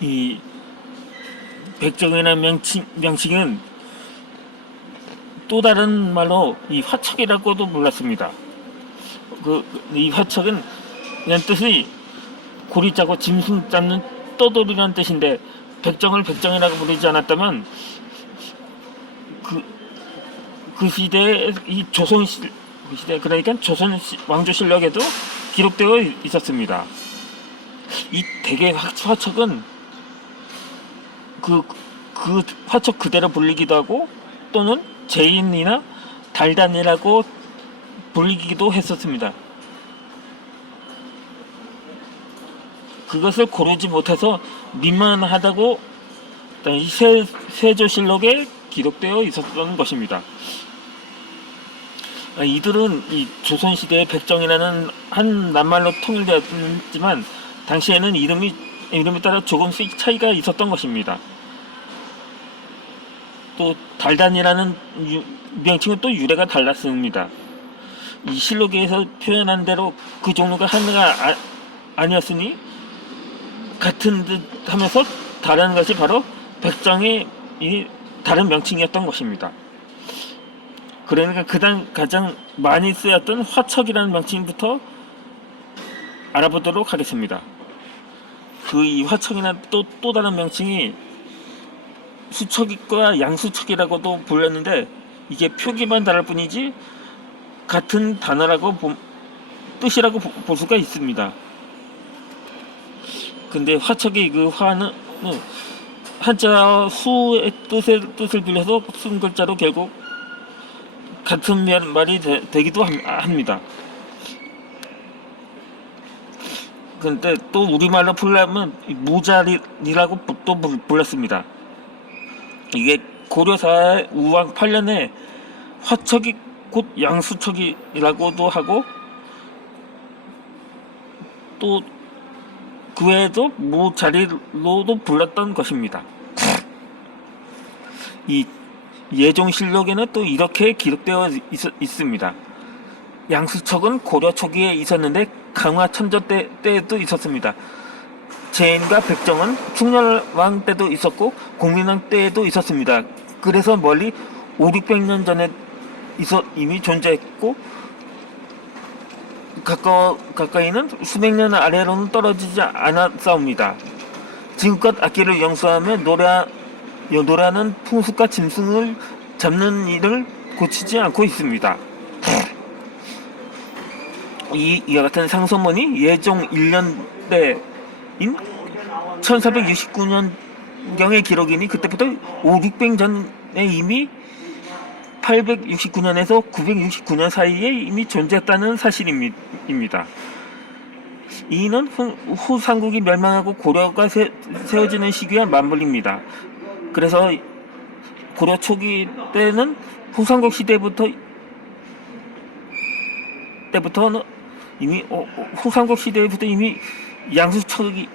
이 백정이라는 명칭은 또 다른 말로 이 화척이라고도 불렀습니다. 이 화척은 그냥 뜻이 고리 짜고 짐승 잡는 떠돌이라는 뜻인데, 백정을 백정이라고 부르지 않았다면 그 시대에 이 그 시대, 그러니까 조선 왕조실록에도 기록되어 있었습니다. 이 대개 화척은 그 화척 그대로 불리기도 하고, 또는 제인이나 달단이라고 불리기도 했었습니다. 그것을 고르지 못해서 민망하다고 세조실록에 기록되어 있었던 것입니다. 이들은 이 조선시대의 백정이라는 한 낱말로 통일되었지만 당시에는 이름에 따라 조금씩 차이가 있었던 것입니다. 또 달단이라는 명칭은 또 유래가 달랐습니다. 이 실록에서 표현한 대로 그 종류가 하나가 아니었으니 같은 듯 하면서 다른 것이 바로 백정의 이 다른 명칭이었던 것입니다. 그러니까 그당 가장 많이 쓰였던 화척이라는 명칭부터 알아보도록 하겠습니다. 이 화척이나 또 다른 명칭이 수척과 양수척이라고도 불렸는데, 이게 표기만 다를 뿐이지 같은 단어라고 뜻이라고 볼 수가 있습니다. 근데 화척의 그 화는 한자 수의 뜻을 빌려서 쓴 글자로 결국 같은 말이 되기도 합니다. 근데 또 우리말로 풀려면 무자리라고 또 불렀습니다. 이게 고려사의 우왕 8년에 화척이 곧 양수척이라고도 하고, 또 그 외에도 무자리로도 불렀던 것입니다. 이 예종실록에는 또 이렇게 기록되어 있습니다. 양수척은 고려 초기에 있었는데 강화 천저 때에도 있었습니다. 제인과 백정은 충렬왕 때도 있었고 공민왕 때에도 있었습니다. 그래서 멀리 500~600년 전에 이미 존재했고, 가까이는 수백 년 아래로는 떨어지지 않았사옵니다. 지금껏 악기를 연수하며 노래하는 풍습과 짐승을 잡는 일을 고치지 않고 있습니다. 이와 같은 상소문이 예종 1년 때인 1469년경의 기록이니, 그때부터 500~600 전에 이미 869년에서 969년 사이에 이미 존재했다는 사실입니다. 이는 후삼국이 멸망하고 고려가 세워지는 시기와 맞물립니다. 그래서 고려 초기 때는 후삼국 시대부터는 이미 후삼국 시대부터 이미 양수척이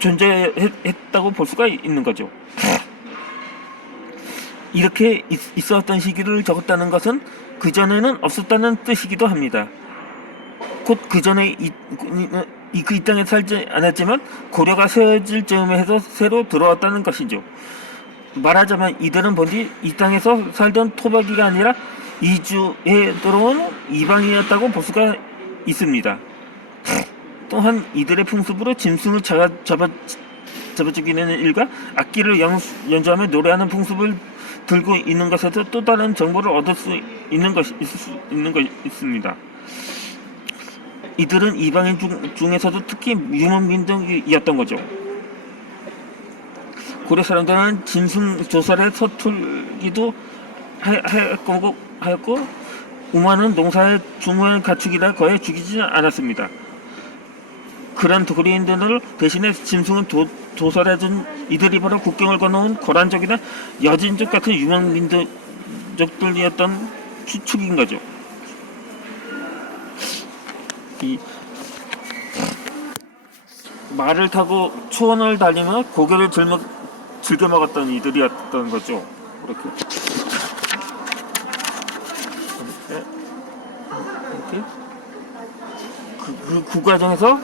존재했다고 볼 수가 있는 거죠. 이렇게 있었던 시기를 적었다는 것은 그전에는 없었다는 뜻이기도 합니다. 곧 그전에 이 땅에 살지 않았지만 고려가 세워질 즈음에 해서 새로 들어왔다는 것이죠. 말하자면 이들은 본디 이 땅에서 살던 토박이가 아니라 이주에 들어온 이방인이었다고 볼 수가 있습니다. 또한 이들의 풍습으로 짐승을 잡아 죽이는 일과 악기를 연주하며 노래하는 풍습을 들고 있는 것에서 또 다른 정보를 얻을 수 있는 것이 있습니다. 이들은 이방인 중에서도 특히 유목민족이었던 거죠. 고려 사람들은 짐승 조사를 서툴기도 하였고 우마는 농사의 중요한 가축이라 거의 죽이지 않았습니다. 그런 고려인들을 대신에 짐승은 도살해준 이들이 바로 국경을 건너온 고란족이나 여진족 같은 유목민족들이었던 추측인 거죠. 이 말을 타고 초원을 달리며 고개를 즐겨 먹었던 이들이었던 거죠. 이렇게 그 과정에서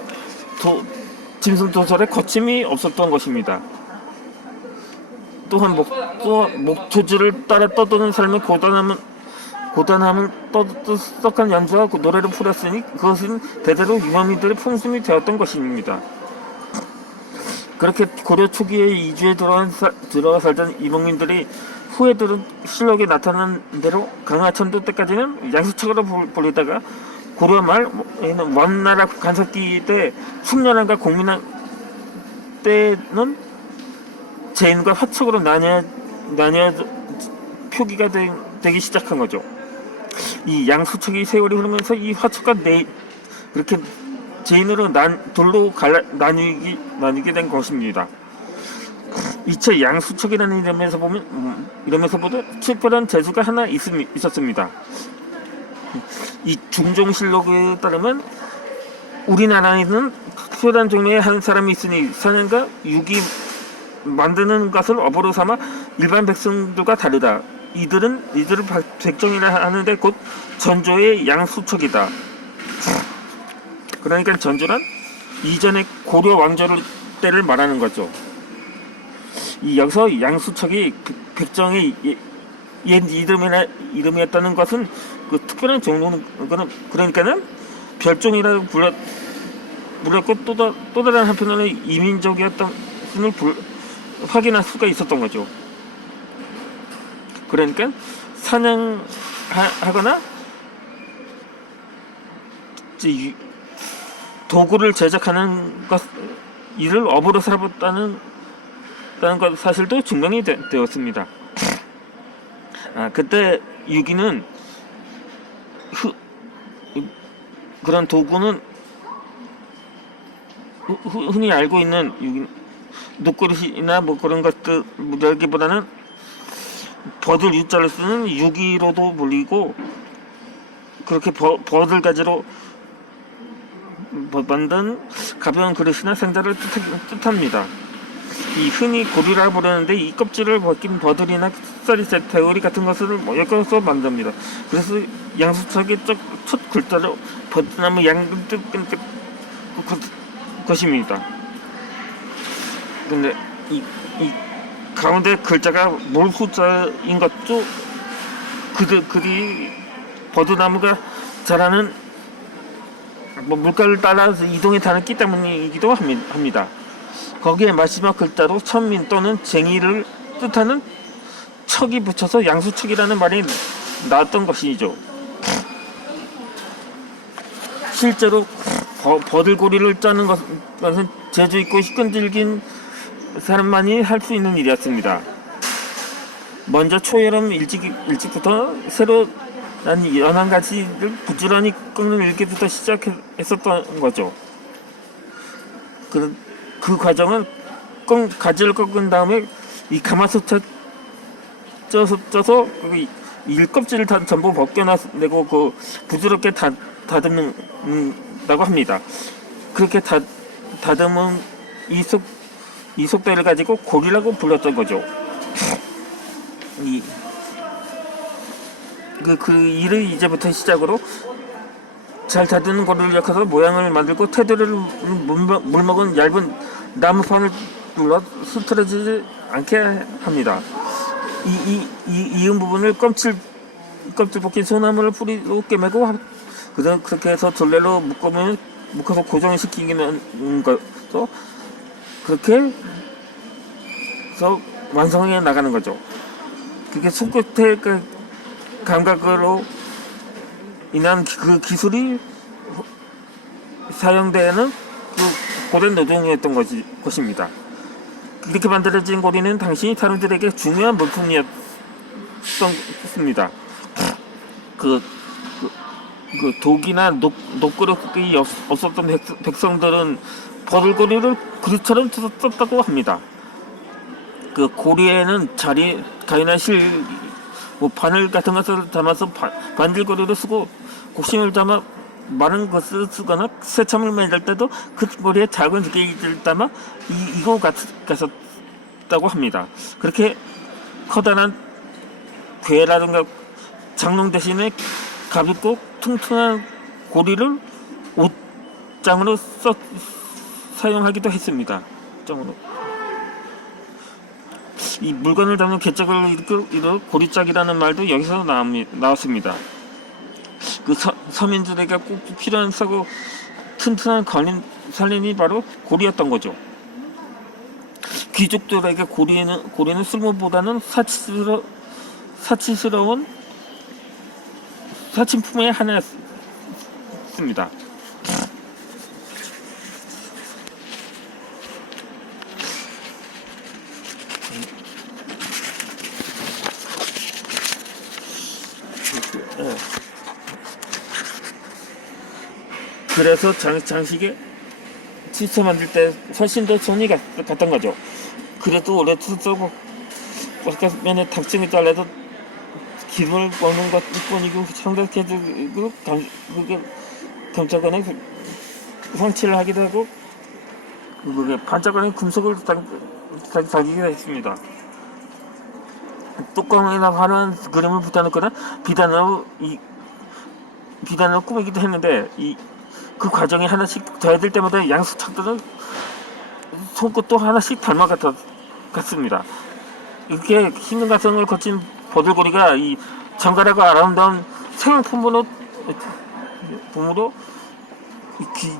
짐승 도살에 거침이 없었던 것입니다. 또한 목초지를 따라 떠도는 삶의 고단함을 떠들썩한 연주와 노래로 풀었으니 그것은 대대로 유목민들의 풍습이 되었던 것입니다. 그렇게 고려 초기에 이주에 들어가 살던 이목민들이 후에 들은 실록에 나타난 대로 강하천도 때까지는 양수척으로 불리다가 고려 말에는 원나라 간섭기 때 숙련왕과 공민왕 때는 제인과 화척으로 나뉘어 표기가 되기 시작한 거죠. 이 양수척이 세월이 흐르면서 이 화척과 이렇게 제인으로 둘로 나뉘게 된 것입니다. 이체 양수척이라는 이름에서보다 특별한 재수가 하나 있었습니다. 이 중종실록에 따르면 우리나라에는 특별한 종류의 한 사람이 있으니 사냥과 유기 만드는 것을 업으로 삼아 일반 백성들과 다르다. 이들을 백정이라 하는데 곧 전조의 양수척이다. 그러니까 전조란 이전의 고려 왕조 때를 말하는 거죠. 여기서 양수척이 백정의 옛 이름이었다는 것은 그 특별한 종류는 그러니까는 별종이라고 불렸고 또 다른 한편으로는 이민족이었던 것을 확인할 수가 있었던 거죠. 그러니까 사냥하거나 도구를 제작하는 이를 업으로 삼았다는 것 사실도 증명이 되었습니다. 그때 유기는 그런 도구는 흔히 알고 있는 눕그릇이나 그런 것들이라기보다는 버들 유자를 쓰는 유기로도 불리고 그렇게 버들 가지로 만든 가벼운 그릇이나 상자를 뜻합니다. 이 흔히 고리라 부르는데 이 껍질을 벗긴 버들이나 쌀이셋, 대우리 같은 것을 엮어서 만듭니다. 그래서 양수척의 첫 글자로 버드나무 양뜻 것입니다. 근데 이 가운데 글자가 몰수자인 것도 그들이 버드나무가 자라는 물가를 따라서 이동해 다녔기 때문이기도 합니다. 거기에 마지막 글자로 천민 또는 쟁이를 뜻하는 척이 붙여서 양수척이라는 말이 나왔던 것이죠. 실제로 버들고리를 짜는 것은 재주 있고 끈질긴 사람만이 할 수 있는 일이었습니다. 먼저 초여름 일찍부터 새로 난 연한 가지를 부지런히 꺾는 일기부터 시작했었던 거죠. 그 과정은 가지를 꺾은 다음에 이 가마솥에 쪄서 일껍질을 전부 벗겨내고 그 부드럽게 다듬는다고 합니다. 그렇게 다듬은 이 속도를 가지고 고리라고 불렀던 거죠. 그 일을 이제부터 시작으로 잘 다듬는 고리를 엮어서 모양을 만들고 테두리를 물먹은 얇은 나무판을 눌러 흐트러지지 않게 합니다. 이은 부분을 껍질 벗긴 소나무를 뿌리로 꿰매고 그렇게 해서 둘레로 묶어서 고정시키는 것도 그렇게 해서 완성해 나가는 거죠. 그게 손끝의 감각으로 인한 그 기술이 사용되는 그 고된 노동이었던 것입니다. 이렇게 만들어진 고리는 당시 사람들에게 중요한 물품이었습니다. 그 독이나 녹그릇이 없었던 백성들은 버들고리를 그릇처럼 썼다고 합니다. 그 고리에는 가위나 실, 바늘 같은 것을 담아서 반질고리를 쓰고 곡식을 담아 마른 것을 쓰거나 새참을 만들 때도 그 머리에 작은 개기를 담아 이고 갔었다고 합니다. 그렇게 커다란 괴라든가 장롱 대신에 가볍고 퉁퉁한 고리를 옷장으로 사용하기도 했습니다. 정으로. 이 물건을 담는 궤적을 이루 고리짝이라는 말도 여기서 나왔습니다. 그 서민들에게 꼭 필요한 싸고 튼튼한 살림이 바로 고리였던 거죠. 귀족들에게 고리는 쓸모보다는 사치스러운 사칭품의 하나였습니다. 그래서 장식에 치수 만들 때 훨씬 더 손이 갔던 거죠. 그래도 오래 쓰고 바깥면에 닭증이 잘라도 기름을 먹는 것 뿐이고 상대해주고 감짝원에 황치를 하기도 하고 반짝거리는 금속을 달기도 했습니다. 뚜껑에나 화려한 그림을 붙여놓거나 비단으로 꾸미기도 했는데 그 과정이 하나씩 더해질 때마다 양수창들은 손끝도 하나씩 같습니다. 이렇게 힘든 과정을 거친 버들고리가 이 정갈하고 아름다운 생용품으로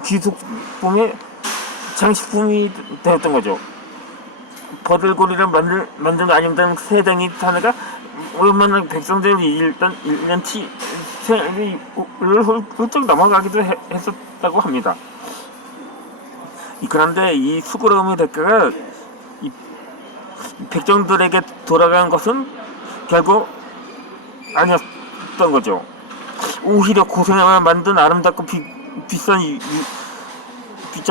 귀속품의 장식품이 되었던 거죠. 버들고리를 만든 아름다운 새덩이 하나가 오랜만에 백성들이 일단 1년치 생을 훌쩍 넘어가기도 했었다고 합니다. 그런데 이 수고로움의 대가가 이 백성들에게 돌아간 것은 결국 아니었던 거죠. 오히려 고생하며 만든 아름답고 비싼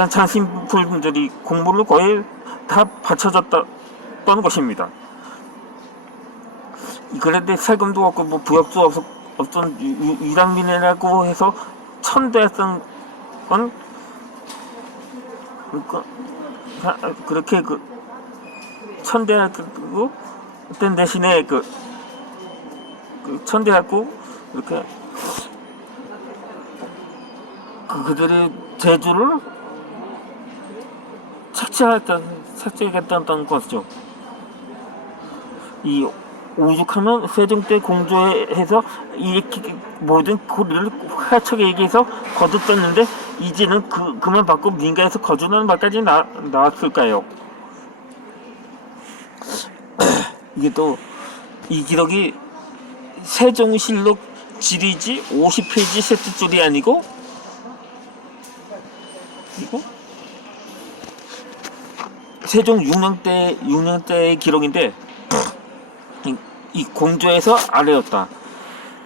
장신품들이 공물로 거의 다 바쳐졌던 것입니다. 그런데 세금도 없고 부역도 없던 이랑민이라고 해서 천대했던 건 그렇게 천대하고 어떤 대신에 천대하고 이렇게 그들의 재주를 착취하겠다는 것이죠. 이 오죽하면 세종 때 공조해서 이렇게 모든 고리를 화척에 얘기해서 거두었는데 이제는 그만 받고 민가에서 거주하는 말까지 나왔을까요? 이게 또 이 기록이 세종실록 지리지 50페이지 세트줄이 아니고 그리고 세종 6년 때의 기록인데 이 공조에서 아래였다.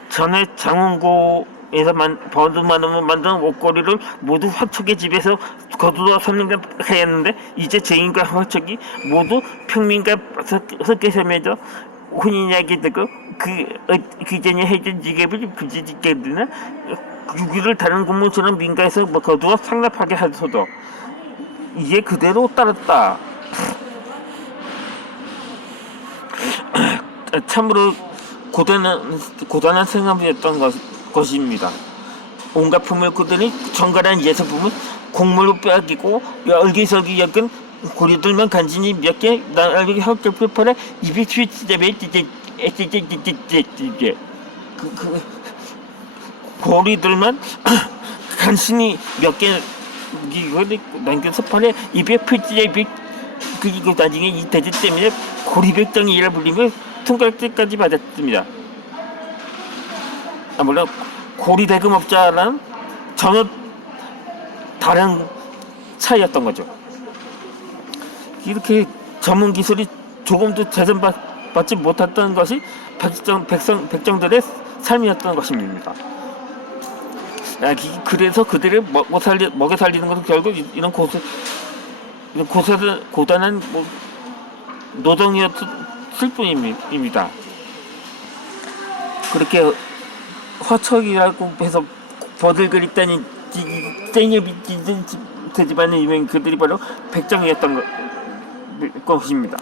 전에 장원고에서 만든 옷걸이를 모두 화척의 집에서 거두어 선명하였는데 이제 죄인과 화척이 모두 평민과 섞여 살면서 혼인이야기 듣고 귀전이 해준 지갑을 부지짓게 되나 유기를 다른 공무처럼 민가에서 거두어 상납하게 하소서. 이게 그대로 따랐다. 참으로 고단한 생활이었던 것입니다. 온갖 품을 꾸더니 정갈한 예술품은 곡물로 빼앗기고 얼기설기 엮은 고리들만 간신히 몇 개 날개 헛겹게 팔아 입이 휘치자매 고리들만 간신히 몇 개 남겨서 팔아 입에 휘치자 그리고 나중에 이 대지 때문에 고리백정이라 불리며 통각제까지 받았습니다. 물론 고리대금업자는 전혀 다른 차이였던 거죠. 이렇게 전문 기술이 조금도 제선받지 못했던 것이 백정들의 삶이었던 것입니다. 그래서 그들을 먹여 살리는 것은 결국 이런 고단한 노동이었을 뿐입니다. 그렇게 화척이라고 해서 버들그립다니 땡협이 되지만은 그들이 바로 백정이었던 것입니다.